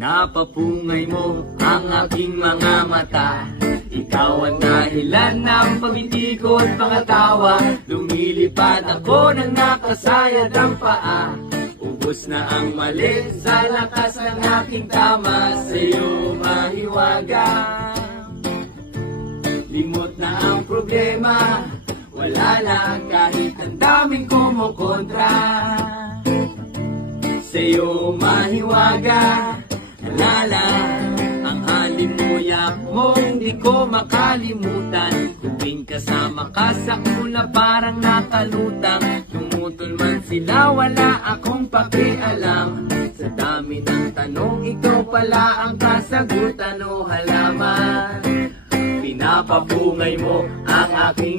Pinapapungay mo ang aking mga mata. Ikaw ang dahilan ng pangiti ko at pangatawa. Lumilipad ako nang nakasayad ang paa. Ubos na ang malit sa lakas ng aking tama. Sa'yo mahiwaga. Limot na ang problema. Wala na kahit ang daming kumukontra. Sa'yo mahiwaga. Alala ang halimuyak mong di ko makalimutan. Tuwing kasama ka sa una parang nakalutang. Tumutol man sila wala akong pakialam. Sa dami ng tanong ikaw pala ang kasagutan o halaman. Pinapapungay mo ang aking